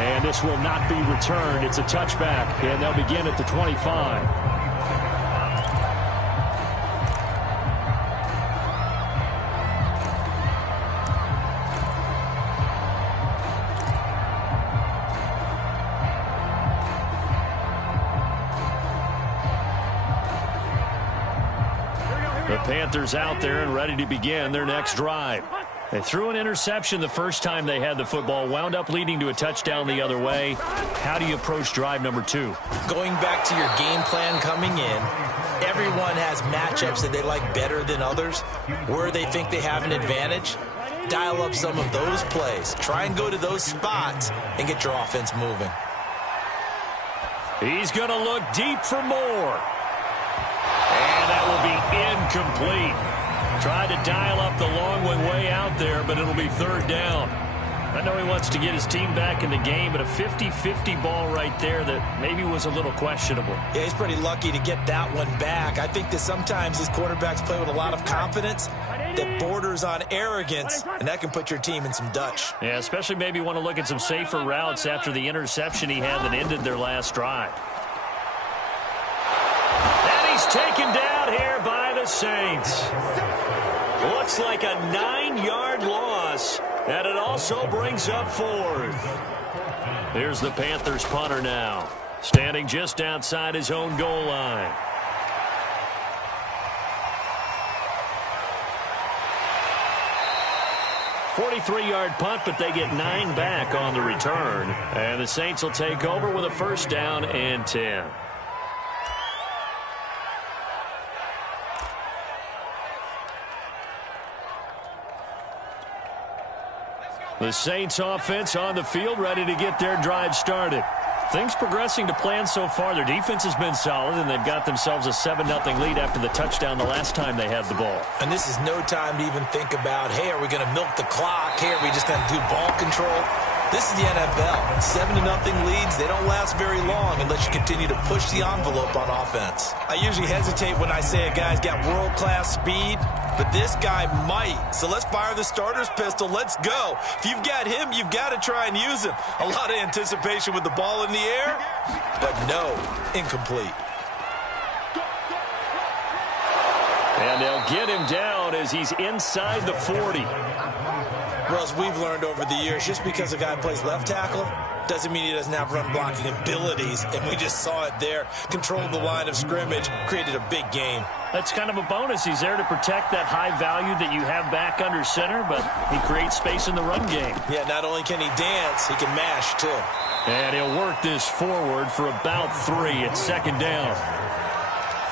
And this will not be returned. It's a touchback, and they'll begin at the 25. The Panthers out there and ready to begin their next drive. They threw an interception the first time they had the football, wound up leading to a touchdown the other way. How do you approach drive number 2? Going back to your game plan coming in, everyone has matchups that they like better than others. Where they think they have an advantage, dial up some of those plays. Try and go to those spots and get your offense moving. He's going to look deep for more. And that will be incomplete. Tried to dial up the long one way out there, but it'll be third down. I know he wants to get his team back in the game, but a 50-50 ball right there that maybe was a little questionable. Yeah, he's pretty lucky to get that one back. I think that sometimes his quarterbacks play with a lot of confidence that borders on arrogance, and that can put your team in some Dutch. Yeah, especially maybe want to look at some safer routes after the interception he had that ended their last drive. And he's taken down here by the Saints. Looks like a 9-yard loss, and it also brings up 4th. Here's the Panthers punter now, standing just outside his own goal line. A 43-yard punt, but they get 9 back on the return. And the Saints will take over with a first down and 10. The Saints offense on the field, ready to get their drive started. Things progressing to plan so far. Their defense has been solid, and they've got themselves a 7-0 lead after the touchdown the last time they had the ball. And this is no time to even think about, hey, are we going to milk the clock? Hey, are we just going to do ball control? This is the NFL. 7-0 leads, they don't last very long unless you continue to push the envelope on offense. I usually hesitate when I say a guy's got world-class speed, but this guy might. So let's fire the starter's pistol. Let's go. If you've got him, you've got to try and use him. A lot of anticipation with the ball in the air, but no, incomplete. And they'll get him down as he's inside the 40. Well, as we've learned over the years, just because a guy plays left tackle doesn't mean he doesn't have run-blocking abilities, and we just saw it there. Controlled the line of scrimmage, created a big game. That's kind of a bonus. He's there to protect that high value that you have back under center, but he creates space in the run game. Yeah, not only can he dance, he can mash, too. And he'll work this forward for about 3 at second down.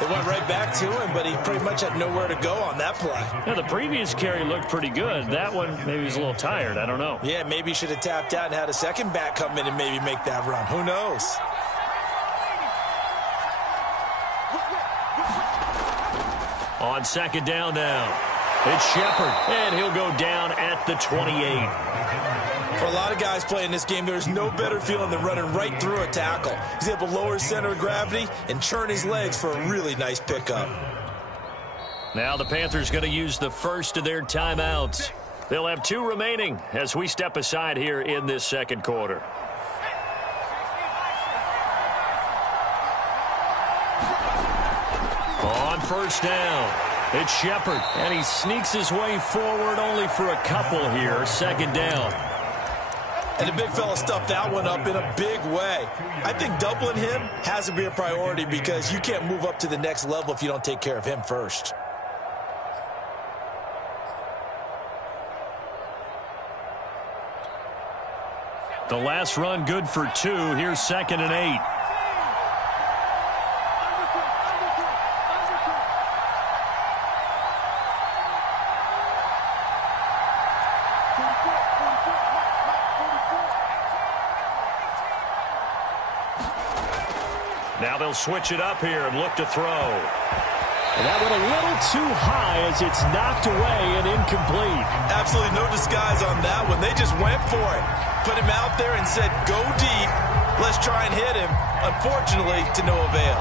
They went right back to him, but he pretty much had nowhere to go on that play. Yeah, the previous carry looked pretty good. That one, maybe he was a little tired. I don't know. Yeah, maybe he should have tapped out and had a second back come in and maybe make that run. Who knows? On second down now, it's Shepard, and he'll go down at the 28. For a lot of guys playing this game, there's no better feeling than running right through a tackle. He's able to lower his center of gravity and churn his legs for a really nice pickup. Now the Panthers going to use the first of their timeouts. They'll have 2 remaining as we step aside here in this second quarter. On first down, it's Shepard, and he sneaks his way forward only for a couple here. Second down. And the big fella stuffed that one up in a big way. I think doubling him has to be a priority because you can't move up to the next level if you don't take care of him first. The last run good for 2. Here's second and 8. Now they'll switch it up here and look to throw. And that went a little too high as it's knocked away and incomplete. Absolutely no disguise on that one. They just went for it. Put him out there and said, go deep. Let's try and hit him. Unfortunately, to no avail.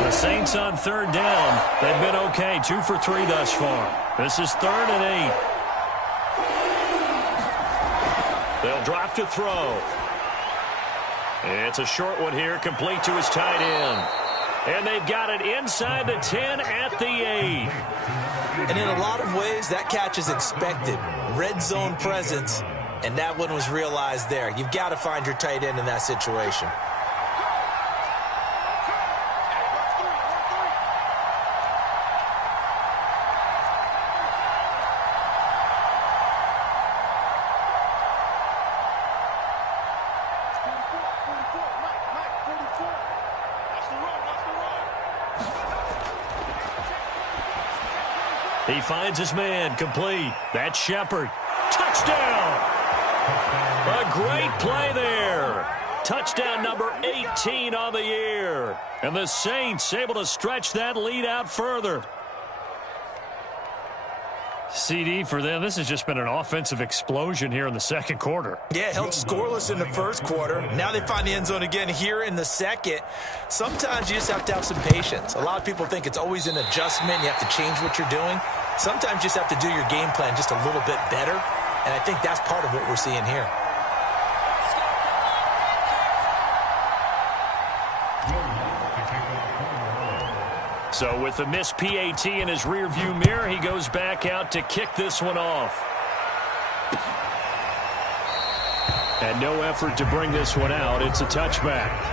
The Saints on third down. They've been okay. 2 for 3 thus far. This is 3rd and 8. They'll drop to throw. It's a short one here, complete to his tight end. And they've got it inside the 10 at the 8. And in a lot of ways, that catch is expected. Red zone presence, and that one was realized there. You've got to find your tight end in that situation. He finds his man, complete. That's Shepard. Touchdown! A great play there. Touchdown number 18 on the year. And the Saints able to stretch that lead out further. CD for them, this has just been an offensive explosion here in the second quarter. Yeah, held scoreless in the first quarter. Now they find the end zone again here in the second. Sometimes you just have to have some patience. A lot of people think it's always an adjustment. You have to change what you're doing. Sometimes you just have to do your game plan just a little bit better. And I think that's part of what we're seeing here. So with the missed PAT in his rearview mirror, he goes back out to kick this one off. And no effort to bring this one out. It's a touchback.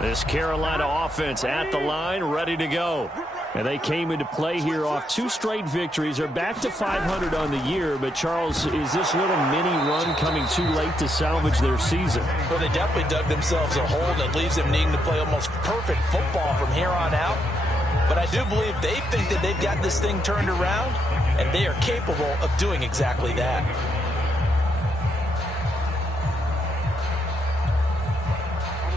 This Carolina offense at the line, ready to go. And they came into play here off 2 straight victories. They're back to 500 on the year. But, Charles, is this little mini run coming too late to salvage their season? Well, they definitely dug themselves a hole that leaves them needing to play almost perfect football from here on out. But I do believe they think that they've got this thing turned around, and they are capable of doing exactly that.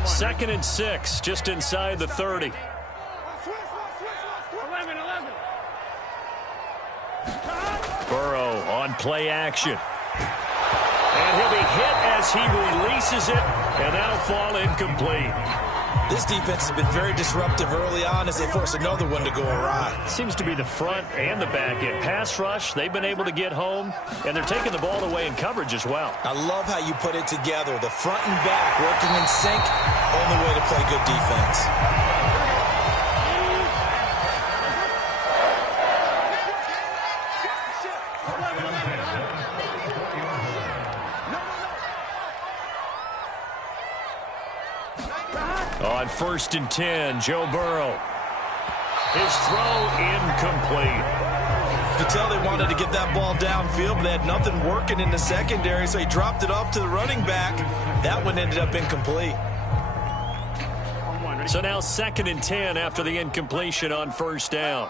Second and 6, just inside the 30. Burrow on play action. And he'll be hit as he releases it, and that'll fall incomplete. This defense has been very disruptive early on as they force another one to go awry. Seems to be the front and the back end. Pass rush, they've been able to get home, and they're taking the ball away in coverage as well. I love how you put it together. The front and back working in sync, only way to play good defense. On 1st and 10, Joe Burrow. His throw incomplete. You could tell they wanted to get that ball downfield, but they had nothing working in the secondary, so he dropped it off to the running back. That one ended up incomplete. So now 2nd and 10 after the incompletion on 1st down.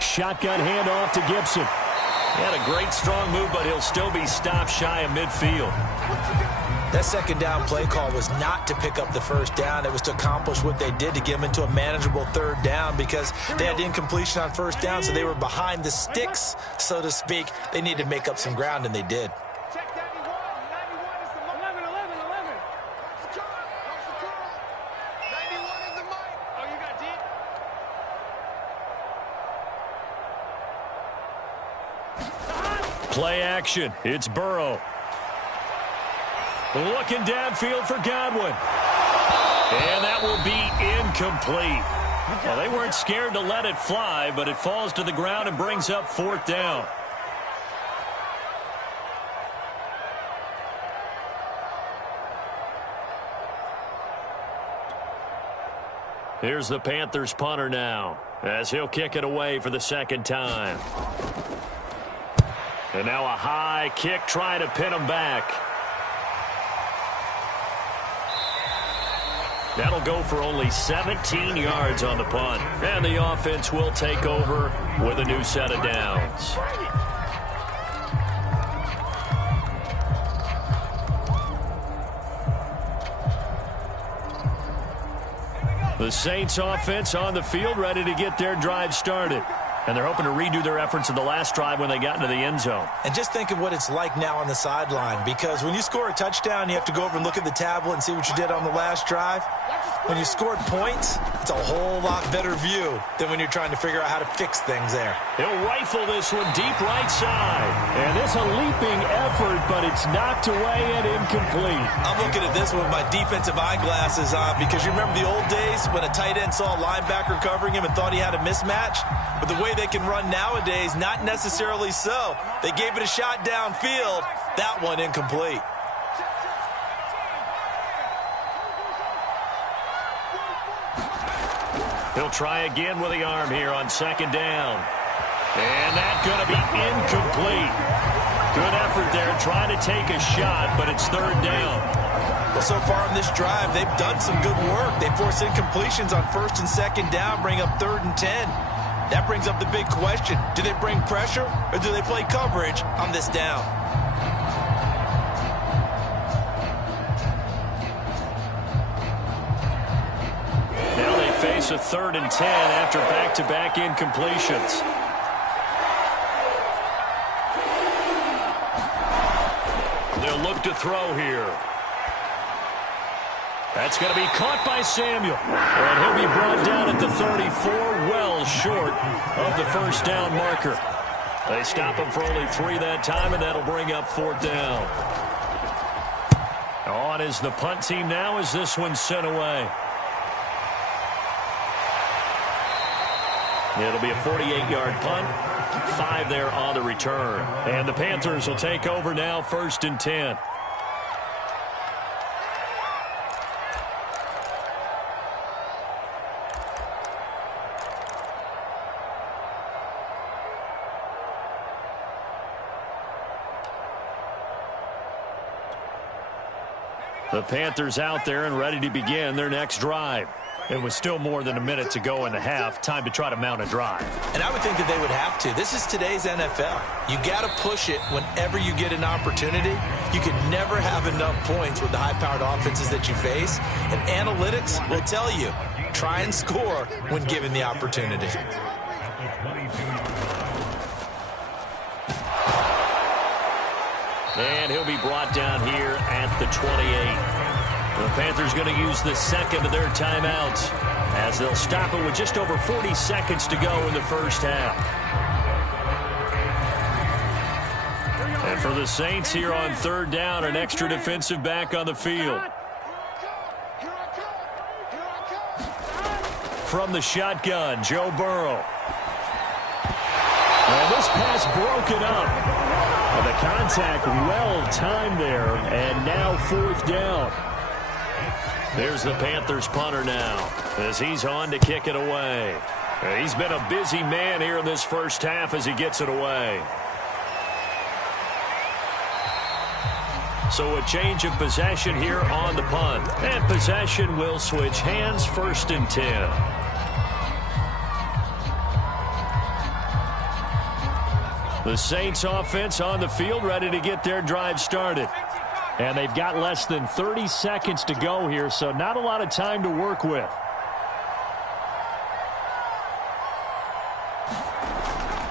Shotgun handoff to Gibson. He had a great strong move, but he'll still be stopped shy of midfield. That 2nd down play call was not to pick up the 1st down. It was to accomplish what they did to get them into a manageable 3rd down because they had incompletion on 1st down, so they were behind the sticks, so to speak. They needed to make up some ground, and they did. Play action. It's Burrow. Looking downfield for Godwin. And that will be incomplete. Well, they weren't scared to let it fly, but it falls to the ground and brings up 4th down. Here's the Panthers punter now, as he'll kick it away for the 2nd time. And now a high kick trying to pin him back. That'll go for only 17 yards on the punt. And the offense will take over with a new set of downs. The Saints offense on the field, ready to get their drive started. And they're hoping to redo their efforts in the last drive when they got into the end zone. And just think of what it's like now on the sideline, because when you score a touchdown, you have to go over and look at the tablet and see what you did on the last drive. When you scored points, it's a whole lot better view than when you're trying to figure out how to fix things there. He'll rifle this one deep right side. And it's a leaping effort, but it's knocked away and incomplete. I'm looking at this one with my defensive eyeglasses on, because you remember the old days when a tight end saw a linebacker covering him and thought he had a mismatch? But the way they can run nowadays, not necessarily so. They gave it a shot downfield. That one incomplete. He'll try again with the arm here on second down. And that's going to be incomplete. Good effort there, trying to take a shot, but it's third down. Well, so far on this drive, they've done some good work. They force incompletions on first and second down, bring up 3rd and 10. That brings up the big question. Do they bring pressure or do they play coverage on this down? Now they face a 3rd and 10 after back-to-back incompletions. They'll look to throw here. That's going to be caught by Samuel. And he'll be brought down at the 34, well short of the first down marker. They stop him for only 3 that time, and that'll bring up 4th down. On is the punt team now as this one's sent away. It'll be a 48-yard punt. 5 there on the return. And the Panthers will take over now, 1st and 10. The Panthers out there and ready to begin their next drive. It was still more than a minute to go in the half. Time to try to mount a drive. And I would think that they would have to. This is today's NFL. You got to push it whenever you get an opportunity. You can never have enough points with the high-powered offenses that you face. And analytics will tell you, try and score when given the opportunity. And he'll be brought down here at the 28. The Panthers going to use the second of their timeouts as they'll stop it with just over 40 seconds to go in the first half. And for the Saints here on 3rd down, an extra defensive back on the field. From the shotgun, Joe Burrow. And this pass broken up. And the contact well timed there, and now 4th down. There's the Panthers punter now as he's on to kick it away. He's been a busy man here in this first half as he gets it away. So a change of possession here on the punt. And possession will switch hands, 1st and 10. The Saints offense on the field ready to get their drive started. And they've got less than 30 seconds to go here, so not a lot of time to work with.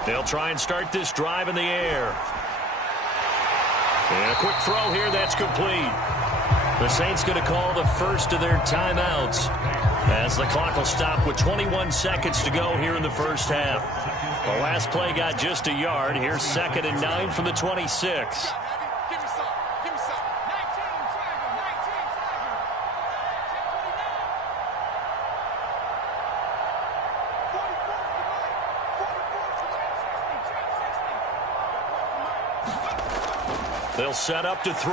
They'll try and start this drive in the air. And a quick throw here, that's complete. The Saints going to call the first of their timeouts as the clock will stop with 21 seconds to go here in the first half. The last play got just a yard. Here's 2nd and 9 from the 26. They'll set up to throw.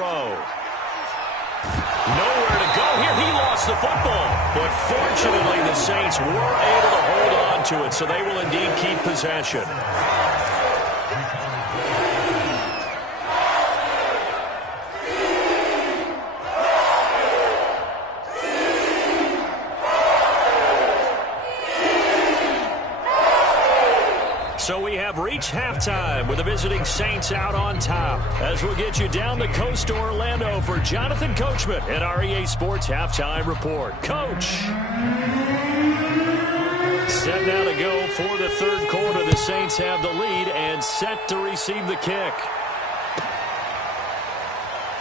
Nowhere to go here. He lost the football. But fortunately, the Saints were able to hold on to it, so they will indeed keep possession. So we have reached halftime with the visiting Saints out on top. As we'll get you down the coast to Orlando for Jonathan Coachman at our EA Sports Halftime Report. Coach. Set now to go for the third quarter. The Saints have the lead and set to receive the kick.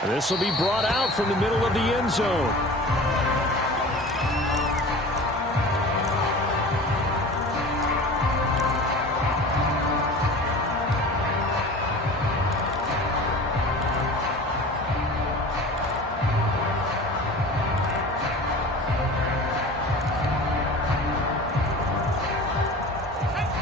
This will be brought out from the middle of the end zone.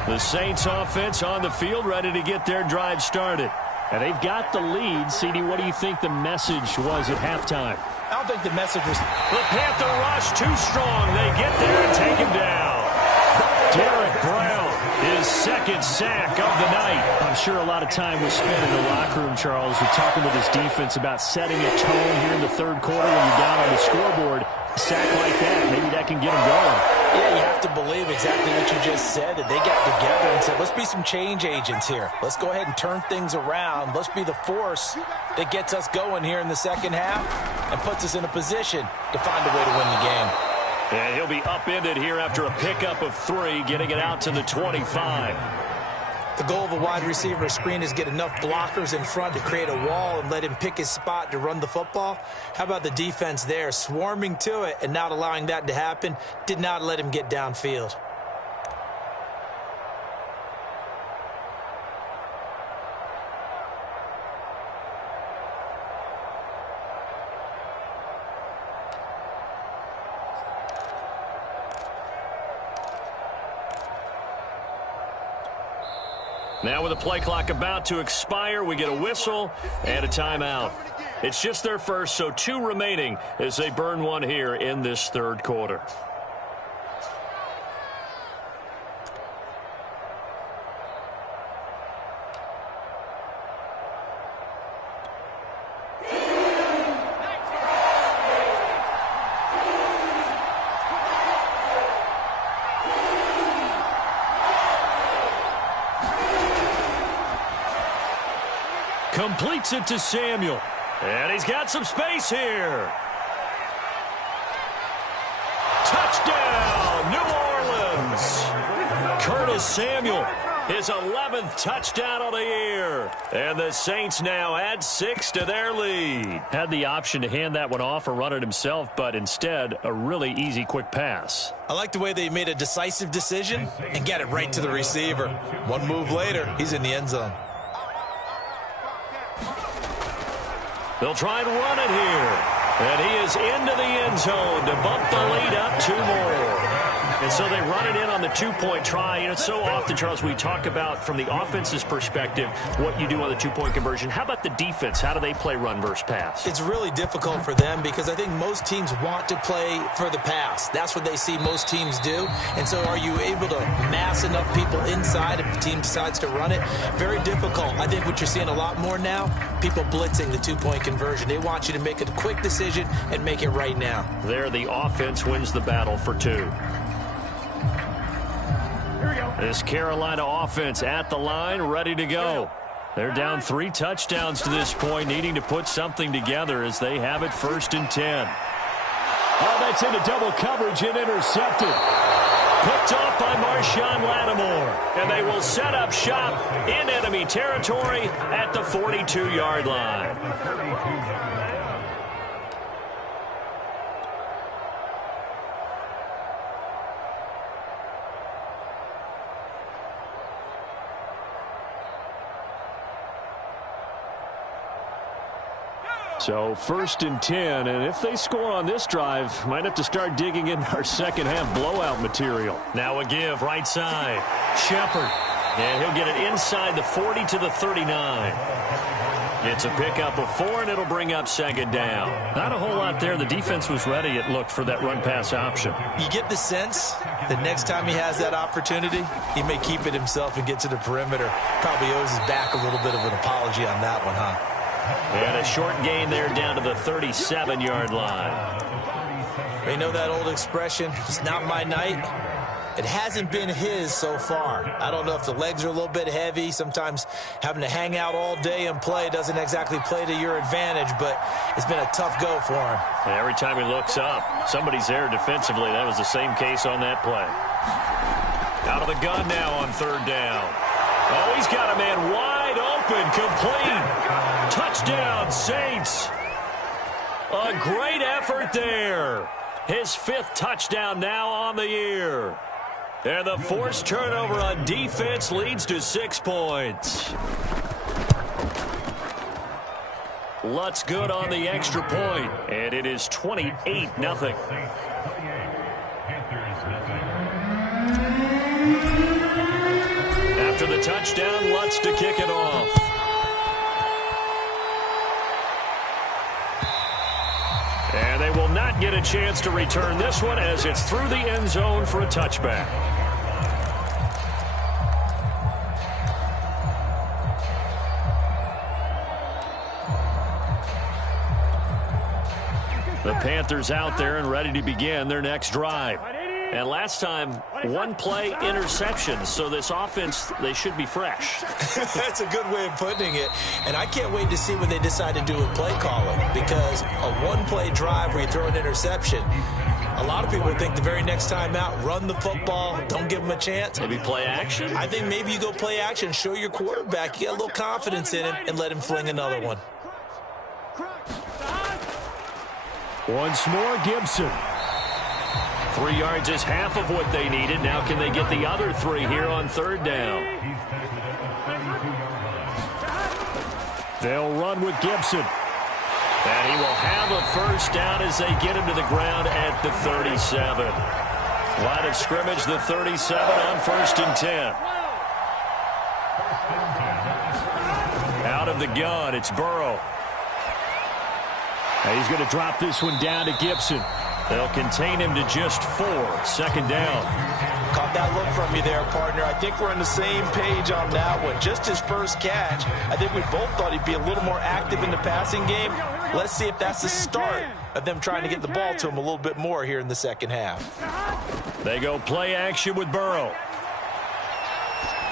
The Saints offense on the field, ready to get their drive started. And they've got the lead. CD, what do you think the message was at halftime? I don't think the message was... The Panther rush too strong. They get there and take him down. Derek Brown, his second sack of the night. I'm sure a lot of time was spent in the locker room, Charles, with talking with his defense about setting a tone here in the third quarter when you're down on the scoreboard. A sack like that, maybe that can get him going. Yeah, you have to believe exactly what you just said, that they got together and said, let's be some change agents here. Let's go ahead and turn things around. Let's be the force that gets us going here in the second half and puts us in a position to find a way to win the game. And he'll be upended here after a pickup of 3, getting it out to the 25. The goal of a wide receiver screen is get enough blockers in front to create a wall and let him pick his spot to run the football. How about the defense there, swarming to it and not allowing that to happen? Did not let him get downfield. Now with the play clock about to expire, we get a whistle and a timeout. It's just their first, so 2 remaining as they burn one here in this third quarter. Completes it to Samuel. And he's got some space here. Touchdown, New Orleans. Curtis Samuel, his 11th touchdown of the year. And the Saints now add 6 to their lead. Had the option to hand that one off or run it himself, but instead, a really easy, quick pass. I like the way they made a decisive decision and get it right to the receiver. One move later, he's in the end zone. They'll try and run it here. And he is into the end zone to bump the lead up 2 more. And so they run it in on the 2-point try. You know, so often, Charles, we talk about from the offense's perspective what you do on the 2-point conversion. How about the defense? How do they play run versus pass? It's really difficult for them because I think most teams want to play for the pass. That's what they see most teams do. And so are you able to mass enough people inside if the team decides to run it? Very difficult. I think what you're seeing a lot more now, people blitzing the 2-point conversion. They want you to make a quick decision and make it right now. There, the offense wins the battle for 2. This Carolina offense at the line, ready to go. They're down 3 touchdowns to this point, needing to put something together as they have it 1st and 10. Oh, that's into double coverage and intercepted. Picked off by Marshawn Lattimore. And they will set up shop in enemy territory at the 42-yard line. So 1st and 10, and if they score on this drive, might have to start digging in our second half blowout material. Now a give, right side. Shepard, and he'll get it inside the 40 to the 39. It's a pickup of 4, and it'll bring up 2nd down. Not a whole lot there. The defense was ready, it looked, for that run-pass option. You get the sense that next time he has that opportunity, he may keep it himself and get to the perimeter. Probably owes his back a little bit of an apology on that one, huh? And a short gain there down to the 37-yard line. You know that old expression, it's not my night? It hasn't been his so far. I don't know if the legs are a little bit heavy. Sometimes having to hang out all day and play doesn't exactly play to your advantage, but it's been a tough go for him. And every time he looks up, somebody's there defensively. That was the same case on that play. Out of the gun now on third down. Oh, he's got a man wide open, complete. Touchdown, Saints. A great effort there. His 5th touchdown now on the year. And the forced turnover on defense leads to 6 points. Lutz good on the extra point, and it is 28-0. After the touchdown, Lutz to kick it off. And they will not get a chance to return this one as it's through the end zone for a touchback. The Panthers out there and ready to begin their next drive. And last time, 1-play interception. So this offense, they should be fresh. That's a good way of putting it. And I can't wait to see what they decide to do with play calling. Because a 1-play drive where you throw an interception, a lot of people think the very next time out, run the football, don't give them a chance. Maybe play action? I think maybe you go play action, show your quarterback, you get a little confidence in him, and let him fling another one. Once more, Gibson. 3 yards is half of what they needed. Now can they get the other 3 here on third down? They'll run with Gibson. And he will have a first down as they get him to the ground at the 37. Line of scrimmage, the 37 on 1st and 10. Out of the gun, it's Burrow. Now he's going to drop this one down to Gibson. They'll contain him to just 4. 2nd down. Caught that look from you there, partner. I think we're on the same page on that one. Just his first catch. I think we both thought he'd be a little more active in the passing game. Let's see if that's the start of them trying to get the ball to him a little bit more here in the second half. They go play action with Burrow.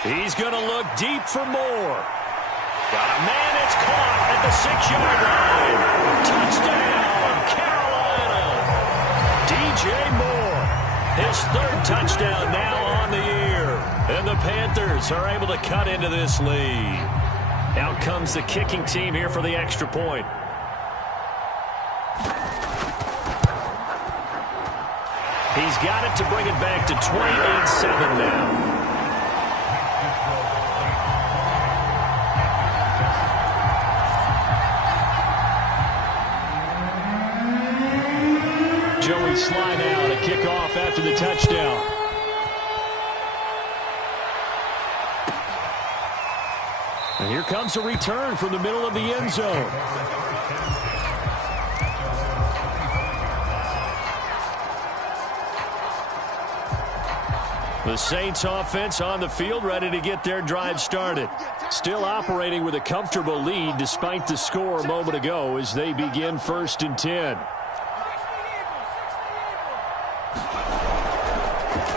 He's going to look deep for more. Got a man that's caught at the 6-yard line. Touchdown, Carolina. DJ Moore, his 3rd touchdown now on the year. And the Panthers are able to cut into this lead. Out comes the kicking team here for the extra point. He's got it to bring it back to 28-7 now. Joey Sly now to kick off after the touchdown. And here comes a return from the middle of the end zone. The Saints offense on the field ready to get their drive started. Still operating with a comfortable lead despite the score a moment ago as they begin 1st and 10.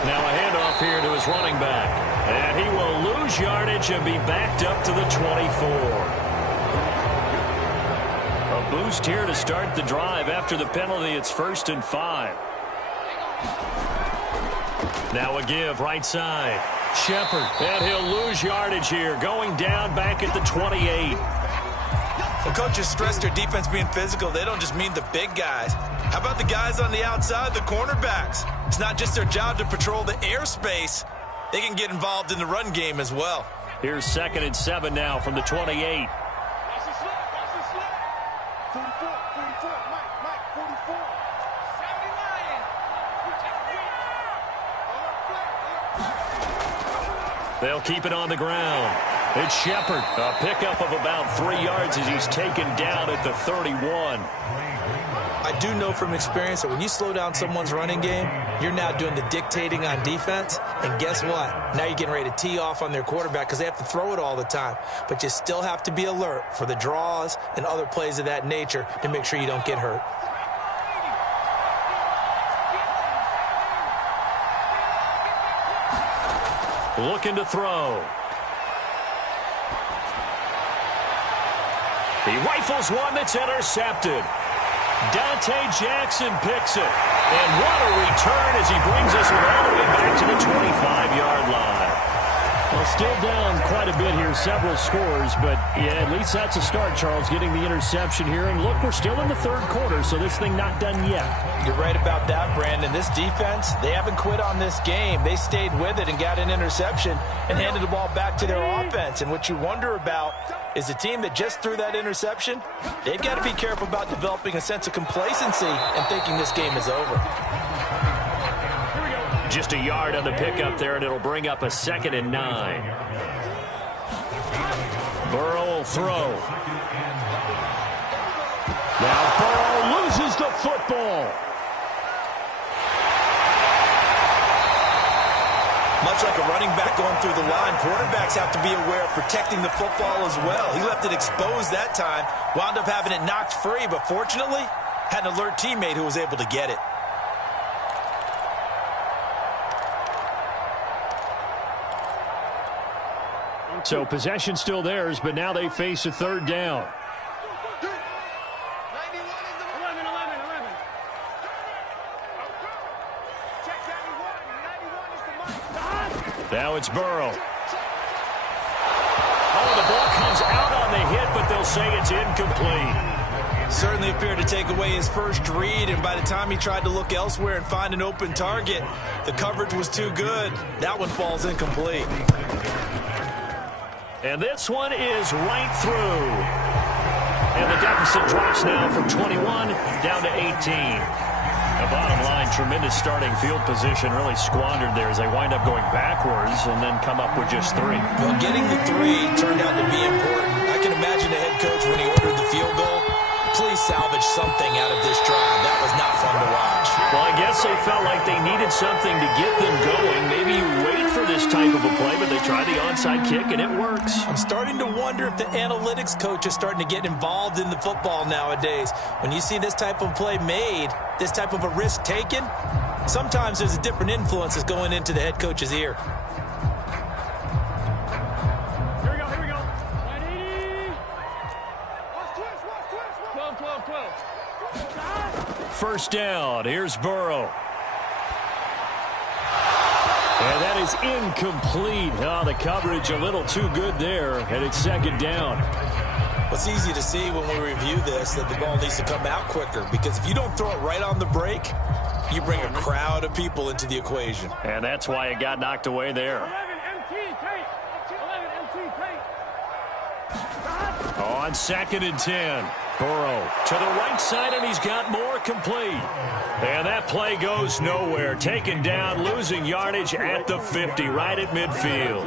Now a handoff here to his running back. And he will lose yardage and be backed up to the 24. A boost here to start the drive after the penalty. It's 1st and 5. Now a give right side. Shepard. And he'll lose yardage here. Going down back at the 28. Well, coaches stress their defense being physical. They don't just mean the big guys. How about the guys on the outside, the cornerbacks? It's not just their job to patrol the airspace. They can get involved in the run game as well. Here's 2nd and 7 now from the 28. They'll keep it on the ground. It's Shepard. A pickup of about 3 yards as he's taken down at the 31. I do know from experience that when you slow down someone's running game, you're now doing the dictating on defense. And guess what? Now you're getting ready to tee off on their quarterback because they have to throw it all the time. But you still have to be alert for the draws and other plays of that nature to make sure you don't get hurt. Looking to throw. He rifles one that's intercepted. Dante Jackson picks it. And what a return as he brings us all the way back to the 25-yard line. Well, still down quite a bit here, several scores, but yeah, at least that's a start, Charles, getting the interception here. And look, we're still in the third quarter, so this thing not done yet. You're right about that, Brandon. This defense, they haven't quit on this game. They stayed with it and got an interception and handed the ball back to their offense. And what you wonder about is a team that just threw that interception, they've got to be careful about developing a sense of complacency and thinking this game is over. Just a yard on the pickup there, and it'll bring up a 2nd and 9. Burrow will throw. Now Burrow loses the football. Much like a running back going through the line, quarterbacks have to be aware of protecting the football as well. He left it exposed that time, wound up having it knocked free, but fortunately, had an alert teammate who was able to get it. So possession still theirs, but now they face a 3rd down. Now it's Burrow. Oh, the ball comes out on the hit, but they'll say it's incomplete. Certainly appeared to take away his first read, and by the time he tried to look elsewhere and find an open target, the coverage was too good. That one falls incomplete. And this one is right through. And the deficit drops now from 21 down to 18. The bottom line, tremendous starting field position, really squandered there as they wind up going backwards and then come up with just 3. Well, getting the 3 turned out to be important. I can imagine the head coach when he ordered the field goal. Please salvage something out of this drive. That was not fun to watch. Well, I guess they felt like they needed something to get them going. Maybe you wait for this type of a play, but they try the onside kick, and it works. I'm starting to wonder if the analytics coach is starting to get involved in the football nowadays. When you see this type of play made, this type of a risk taken, sometimes there's a different influence that's going into the head coach's ear. First down. Here's Burrow. And that is incomplete. Oh, the coverage a little too good there, and it's 2nd down. It's easy to see when we review this that the ball needs to come out quicker, because if you don't throw it right on the break, you bring a crowd of people into the equation. And that's why it got knocked away there. On 2nd and 10. Burrow to the right side, and he's got more, complete. And that play goes nowhere. Taken down, losing yardage at the 50, right at midfield.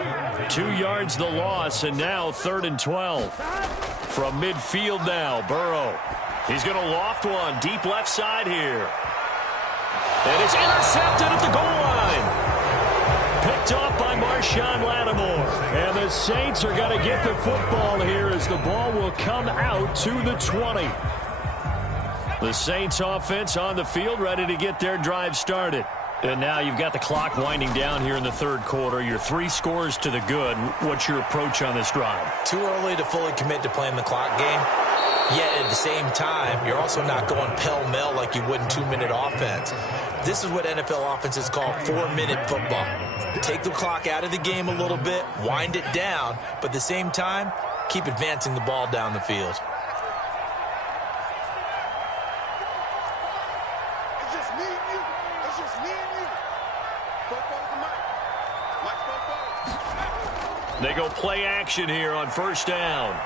2 yards the loss, and now 3rd and 12. From midfield now, Burrow. He's going to loft one, deep left side here. And it's intercepted at the goal line. Picked off by Marshawn Lattimore. And the Saints are going to get the football here as the ball will come out to the 20. The Saints offense on the field, ready to get their drive started. And now you've got the clock winding down here in the 3rd quarter. You're 3 scores to the good. What's your approach on this drive? Too early to fully commit to playing the clock game. Yet at the same time, you're also not going pell-mell like you would in 2-minute offense. This is what NFL offenses call 4-minute football. Take the clock out of the game a little bit, wind it down, but at the same time, keep advancing the ball down the field. It's just me and you. It's just me and you. They go play action here on 1st down.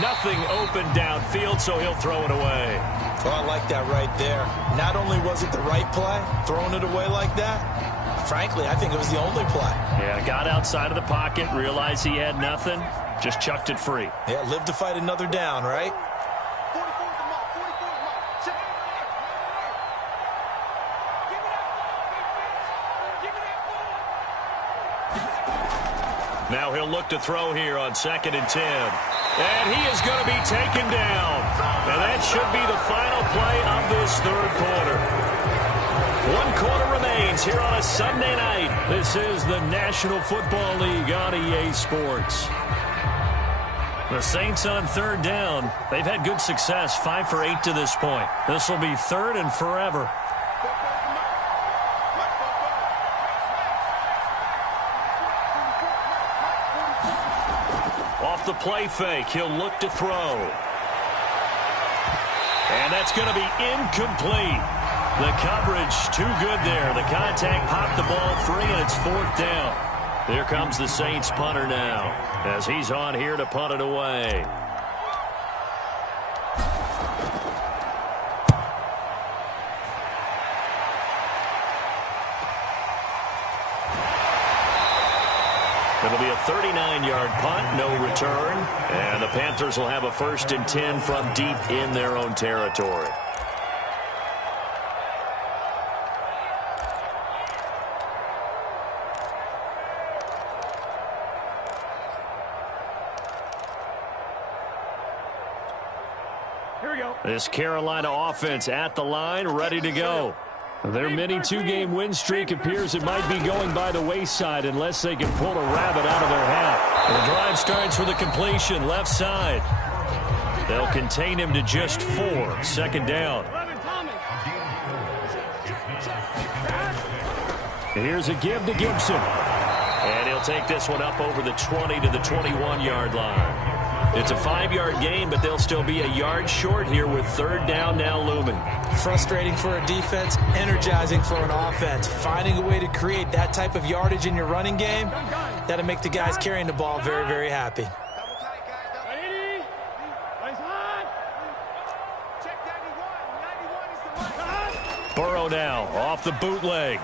Nothing open downfield, so he'll throw it away. Well, I like that right there. Not only was it the right play, throwing it away like that, frankly, I think it was the only play. Yeah, got outside of the pocket, realized he had nothing, just chucked it free. Yeah, live to fight another down, right? Now he'll look to throw here on 2nd and 10. And he is going to be taken down. And that should be the final play of this 3rd quarter. 1 quarter remains here on a Sunday night. This is the National Football League on EA Sports. The Saints on third down. They've had good success, 5 for 8 to this point. This will be third and forever. Off the play fake, he'll look to throw. And that's going to be incomplete. The coverage too good there. The contact popped the ball free, and it's fourth down. Here comes the Saints punter now, as he's on here to punt it away. It'll be a 39-yard punt, no return. And the Panthers will have a 1st and 10 from deep in their own territory. Here we go. This Carolina offense at the line, ready to go. Their mini 2-game win streak appears it might be going by the wayside unless they can pull a rabbit out of their hat. The drive starts with a completion, left side. They'll contain him to just 4, second down. Here's a give to Gibson. And he'll take this one up over the 20 to the 21-yard line. It's a 5-yard gain, but they'll still be a yard short here with third down now looming. Frustrating for a defense, energizing for an offense. Finding a way to create that type of yardage in your running game, that'll make the guys carrying the ball very, very happy. Burrow now off the bootleg.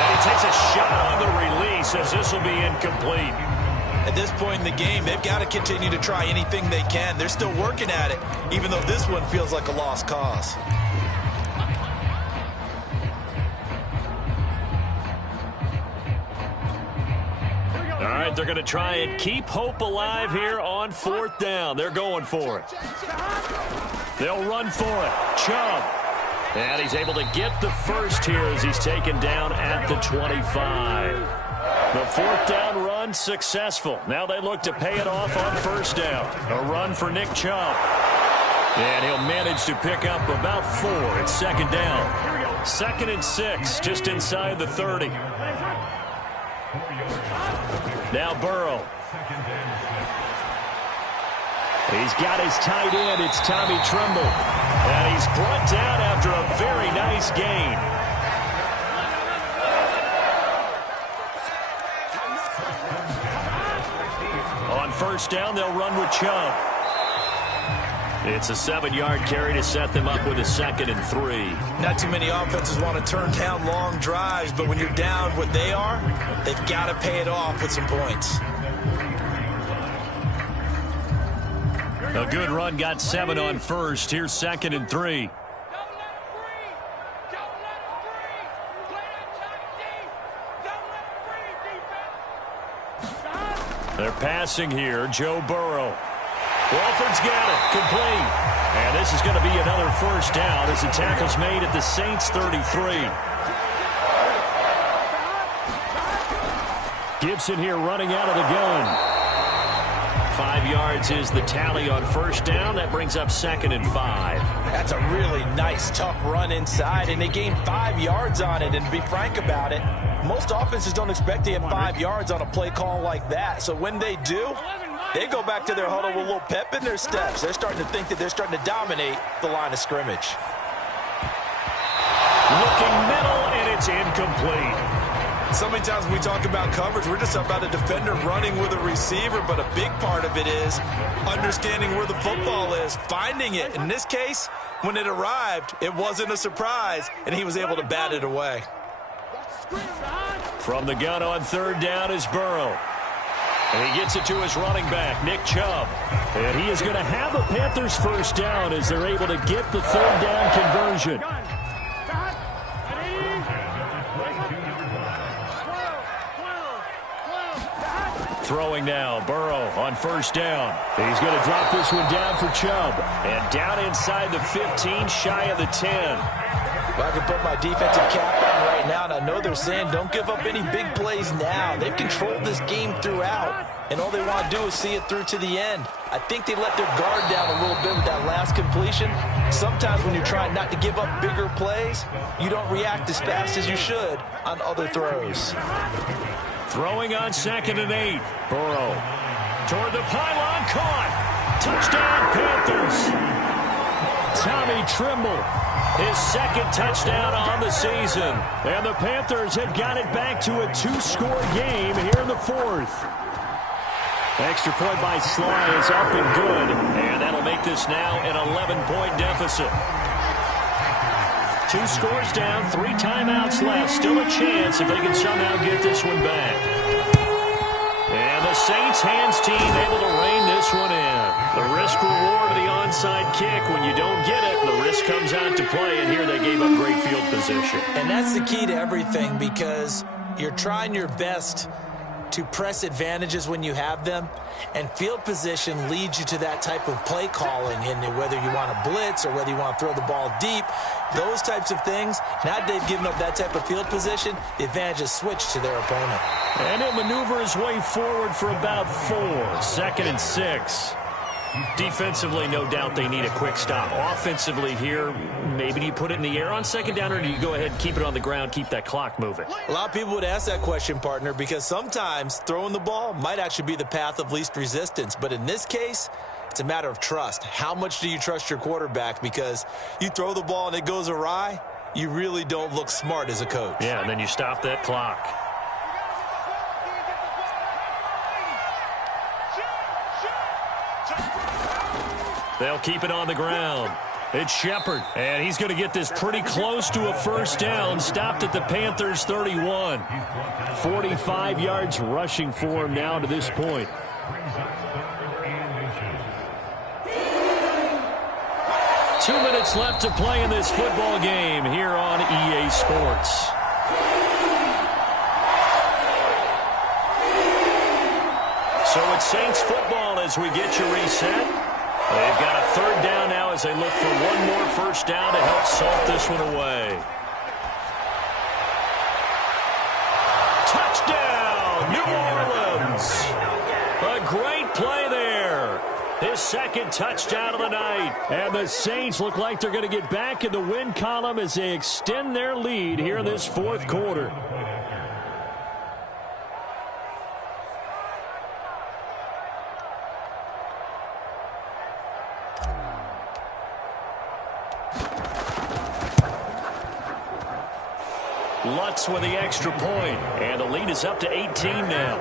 And he takes a shot on the release as this will be incomplete. At this point in the game, they've got to continue to try anything they can. They're still working at it, even though this one feels like a lost cause. All right, they're going to try and keep hope alive here on fourth down. They're going for it. They'll run for it. Chubb. And he's able to get the first here as he's taken down at the 25. The fourth down run successful. Now they look to pay it off on first down. A run for Nick Chubb. And he'll manage to pick up about 4 at second down. 2nd and 6, just inside the 30. Now Burrow. He's got his tight end. It's Tommy Tremble. And he's brought down after a very nice gain. On first down, they'll run with Chubb. It's a 7-yard carry to set them up with a 2nd and 3. Not too many offenses want to turn down long drives, but when you're down what they are, they've got to pay it off with some points. A good run, got 7 on first. Here's 2nd and 3. They're passing here. Joe Burrow. Wolford's got it. Complete. And this is going to be another first down as the tackle's made at the Saints 33. Gibson here running out of the gun. 5 yards is the tally on first down. That brings up 2nd and 5. That's a really nice, tough run inside, and they gained 5 yards on it. And to be frank about it, most offenses don't expect to get 5 yards on a play call like that. So when they do, they go back to their huddle with a little pep in their steps. They're starting to think that they're starting to dominate the line of scrimmage. Looking middle, and it's incomplete. So many times when we talk about coverage, we're just about a defender running with a receiver, but a big part of it is understanding where the football is, finding it. In this case, when it arrived, it wasn't a surprise, and he was able to bat it away. From the gun on third down is Burrow. And he gets it to his running back, Nick Chubb. And he is going to have a Panthers first down as they're able to get the third down conversion. Throwing now, Burrow on first down. He's going to drop this one down for Chubb. And down inside the 15, shy of the 10. Well, I can put my defensive cap on right now, and I know they're saying don't give up any big plays now. They've controlled this game throughout. and all they want to do is see it through to the end. I think they let their guard down a little bit with that last completion. Sometimes when you're trying not to give up bigger plays, you don't react as fast as you should on other throws. Throwing on 2nd and 8. Burrow toward the pylon, caught. Touchdown, Panthers. Tommy Trimble, his 2nd touchdown on the season. And the Panthers have got it back to a 2-score game here in the 4th. Extra point by Sly is up and good. And that'll make this now an 11-point deficit. 2 scores down, 3 timeouts left. Still a chance if they can somehow get this one back. And the Saints hands team able to rein this one in. The risk-reward of the onside kick. When you don't get it, the risk comes out to play. And here they gave up great field position. And that's the key to everything, because you're trying your best to press advantages when you have them, and field position leads you to that type of play calling, and whether you want to blitz or whether you want to throw the ball deep, those types of things. Now they've given up that type of field position, the advantage is switched to their opponent. And he'll maneuver his way forward for about 4. 2nd and 6. Defensively, no doubt they need a quick stop. Offensively here, maybe do you put it in the air on 2nd down, or do you go ahead and keep it on the ground, keep that clock moving? A lot of people would ask that question, partner, because sometimes throwing the ball might actually be the path of least resistance. But in this case, it's a matter of trust. How much do you trust your quarterback? Because you throw the ball and it goes awry, you really don't look smart as a coach. Yeah, and then you stop that clock. They'll keep it on the ground. It's Shepard, and he's going to get this pretty close to a 1st down. Stopped at the Panthers' 31. 45 yards rushing for him now to this point. Two minutes left to play in this football game here on EA Sports. So it's Saints football as we get you reset. They've got a 3rd down now as they look for one more 1st down to help salt this one away. Touchdown, New Orleans. A great play there. His 2nd touchdown of the night. And the Saints look like they're going to get back in the win column as they extend their lead here in this 4th quarter. Lutz with the extra point, and the lead is up to 18 now.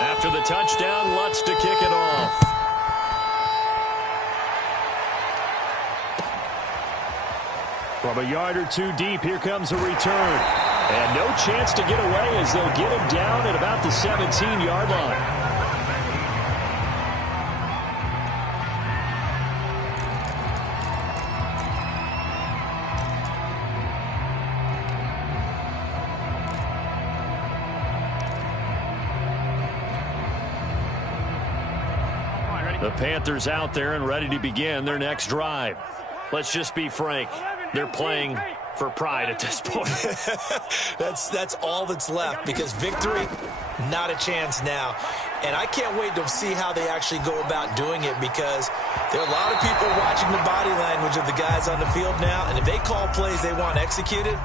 After the touchdown, Lutz to kick it off. From a yard or 2 deep, here comes a return. And no chance to get away as they'll get him down at about the 17-yard line. The Panthers out there and ready to begin their next drive. Let's just be frank. They're playing for pride at this point. That's all that's left, because victory, not a chance now. And I can't wait to see how they actually go about doing it, because there are a lot of people watching the body language of the guys on the field now, and if they call plays they want executed,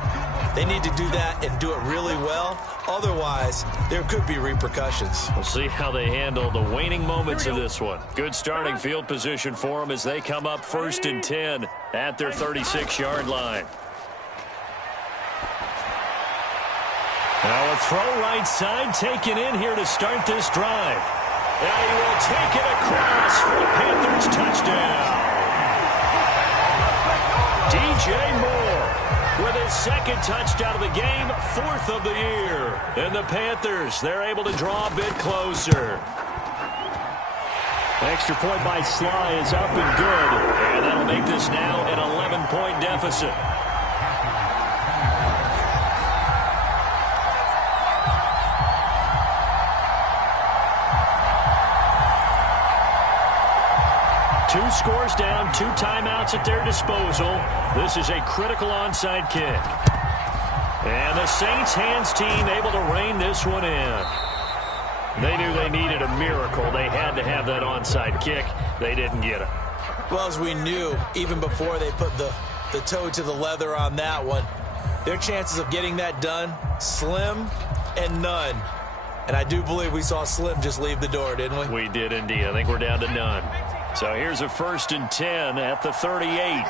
they need to do that and do it really well. Otherwise, there could be repercussions. We'll see how they handle the waning moments of this one. Good starting field position for them as they come up 1st and 10 at their 36-yard line. Now a throw right side taken in here to start this drive. And he will take it across for a Panthers touchdown. DJ Moore with his 2nd touchdown of the game, 4th of the year. And the Panthers, they're able to draw a bit closer. Extra point by Sly is up and good. And that'll make this now an 11-point deficit. 2 scores down, 2 timeouts at their disposal. This is a critical onside kick. And the Saints hands team able to rein this one in. They knew they needed a miracle. They had to have that onside kick. They didn't get it. Well, as we knew, even before they put the toe to the leather on that one, their chances of getting that done, slim and none. And I do believe we saw Slim just leave the door, didn't we? We did indeed. I think we're down to none. So here's a 1st and 10 at the 38.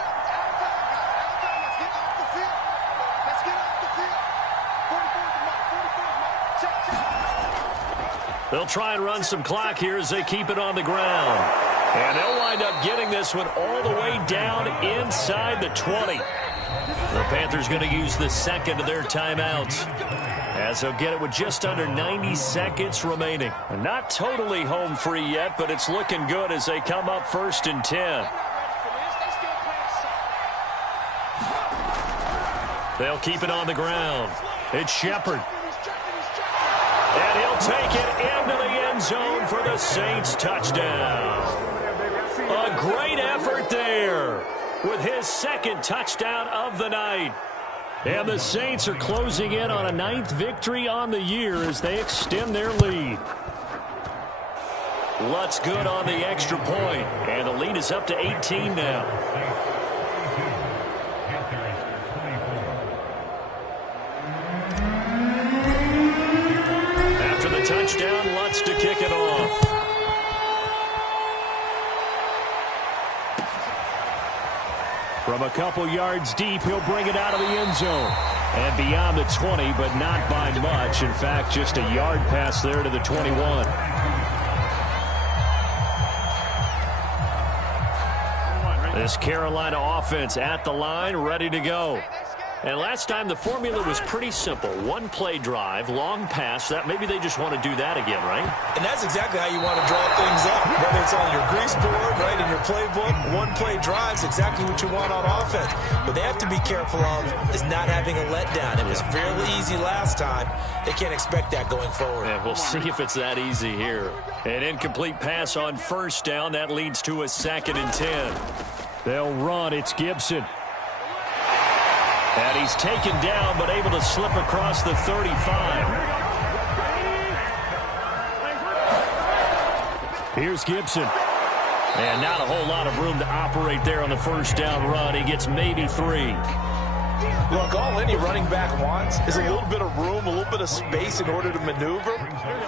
They'll try and run some clock here as they keep it on the ground. And they'll wind up getting this one all the way down inside the 20. The Panthers going to use the 2nd of their timeouts, as they'll get it with just under 90 seconds remaining. Not totally home free yet, but it's looking good as they come up 1st and 10. They'll keep it on the ground. It's Shepard. And he'll take it into the end zone for the Saints touchdown. A great effort there with his 2nd touchdown of the night. And the Saints are closing in on a 9th victory on the year as they extend their lead. Lutz good on the extra point, and the lead is up to 18 now. After the touchdown, Lutz to kick it off. From a couple yards deep, he'll bring it out of the end zone. And beyond the 20, but not by much. In fact, just a yard pass there to the 21. This Carolina offense at the line, ready to go. And last time the formula was pretty simple. 1-play drive, long pass. That maybe they just want to do that again, right? And that's exactly how you want to draw things up. Whether it's on your grease board, right, in your playbook, 1-play drives exactly what you want on offense. What they have to be careful of is not having a letdown. It was fairly easy last time. They can't expect that going forward. And we'll see if it's that easy here. An incomplete pass on 1st down. That leads to a 2nd and 10. They'll run. It's Gibson. And he's taken down, but able to slip across the 35. Here's Gibson. And not a whole lot of room to operate there on the 1st down run. He gets maybe 3. Look, all any running back wants is a little bit of room, a little bit of space in order to maneuver.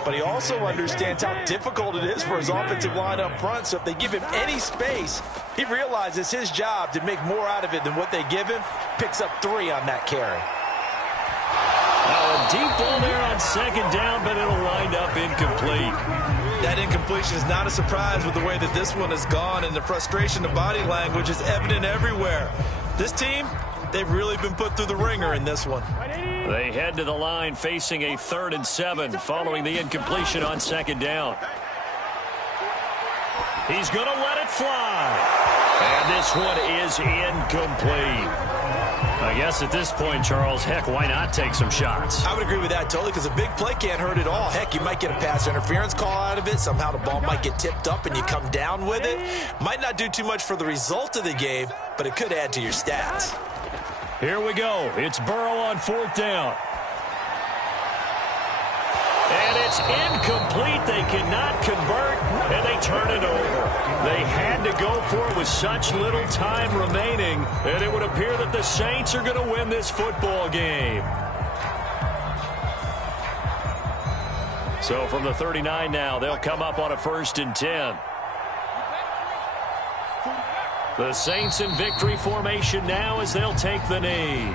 But he also understands how difficult it is for his offensive line up front. So if they give him any space, he realizes his job to make more out of it than what they give him. Picks up 3 on that carry. A deep ball there on 2nd down, but it'll wind up incomplete. That incompletion is not a surprise with the way that this one has gone, and the frustration, the body language is evident everywhere. This team, they've really been put through the ringer in this one. They head to the line facing a 3rd and 7 following the incompletion on 2nd down. He's going to let it fly. And this one is incomplete. I guess at this point, Charles, heck, why not take some shots? I would agree with that totally, because a big play can't hurt at all. Heck, you might get a pass interference call out of it. Somehow the ball might get tipped up and you come down with it. Might not do too much for the result of the game, but it could add to your stats. Here we go. It's Burrow on 4th down. And it's incomplete. They cannot convert, and they turn it over. They had to go for it with such little time remaining, and it would appear that the Saints are going to win this football game. So from the 39 now, they'll come up on a 1st and 10. The Saints in victory formation now as they'll take the knee.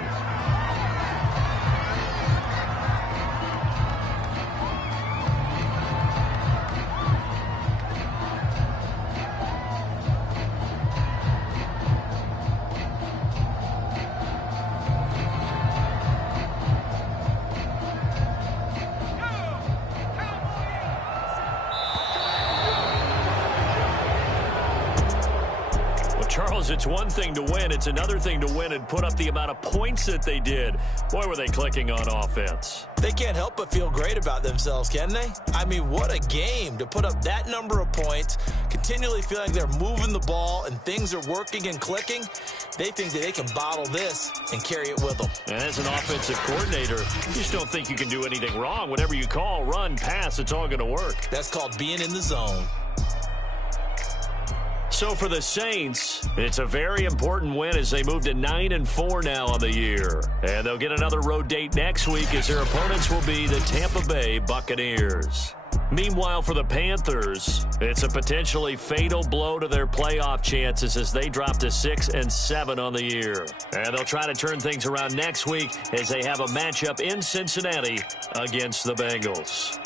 Charles, it's one thing to win. It's another thing to win and put up the amount of points that they did. Boy, were they clicking on offense. They can't help but feel great about themselves, can they? I mean, what a game to put up that number of points, continually feel like they're moving the ball and things are working and clicking. They think that they can bottle this and carry it with them. And as an offensive coordinator, you just don't think you can do anything wrong. Whatever you call, run, pass, it's all going to work. That's called being in the zone. So for the Saints, it's a very important win as they move to 9-4 now on the year. And they'll get another road date next week as their opponents will be the Tampa Bay Buccaneers. Meanwhile, for the Panthers, it's a potentially fatal blow to their playoff chances as they drop to 6-7 on the year. And they'll try to turn things around next week as they have a matchup in Cincinnati against the Bengals.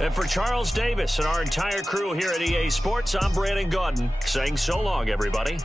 And for Charles Davis and our entire crew here at EA Sports, I'm Brandon Gaudin saying so long, everybody.